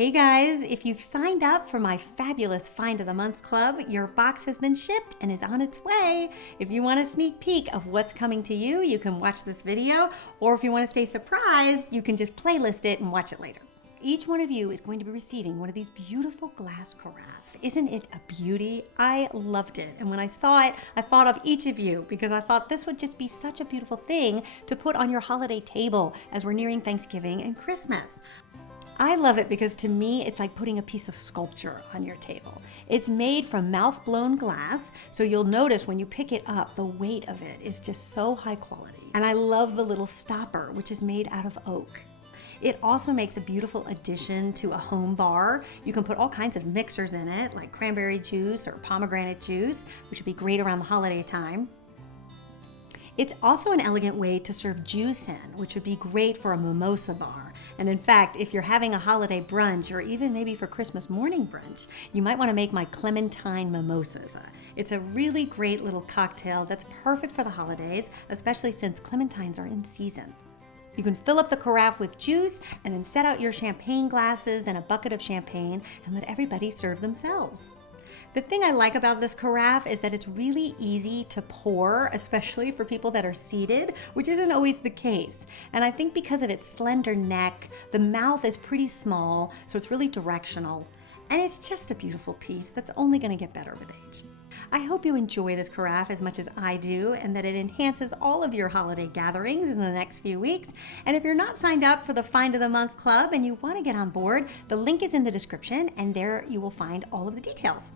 Hey guys, if you've signed up for my fabulous Find of the Month Club, your box has been shipped and is on its way. If you want a sneak peek of what's coming to you, you can watch this video, or if you want to stay surprised, you can just playlist it and watch it later. Each one of you is going to be receiving one of these beautiful glass carafes. Isn't it a beauty? I loved it. And when I saw it, I thought of each of you because I thought this would just be such a beautiful thing to put on your holiday table as we're nearing Thanksgiving and Christmas. I love it because to me, it's like putting a piece of sculpture on your table. It's made from mouth-blown glass, so you'll notice when you pick it up, the weight of it is just so high quality. And I love the little stopper, which is made out of oak. It also makes a beautiful addition to a home bar. You can put all kinds of mixers in it, like cranberry juice or pomegranate juice, which would be great around the holiday time. It's also an elegant way to serve juice in, which would be great for a mimosa bar. And in fact, if you're having a holiday brunch or even maybe for Christmas morning brunch, you might want to make my clementine mimosas. It's a really great little cocktail that's perfect for the holidays, especially since clementines are in season. You can fill up the carafe with juice and then set out your champagne glasses and a bucket of champagne and let everybody serve themselves. The thing I like about this carafe is that it's really easy to pour, especially for people that are seated, which isn't always the case. And I think because of its slender neck, the mouth is pretty small, so it's really directional. And it's just a beautiful piece that's only going to get better with age. I hope you enjoy this carafe as much as I do and that it enhances all of your holiday gatherings in the next few weeks. And if you're not signed up for the Find of the Month Club and you want to get on board, the link is in the description and there you will find all of the details.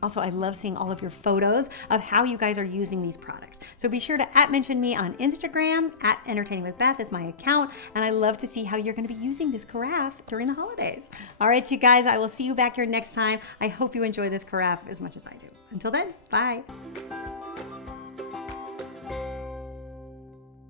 Also, I love seeing all of your photos of how you guys are using these products. So be sure to @mention me on Instagram, @entertainingwithbeth is my account, and I love to see how you're gonna be using this carafe during the holidays. All right, you guys, I will see you back here next time. I hope you enjoy this carafe as much as I do. Until then, bye.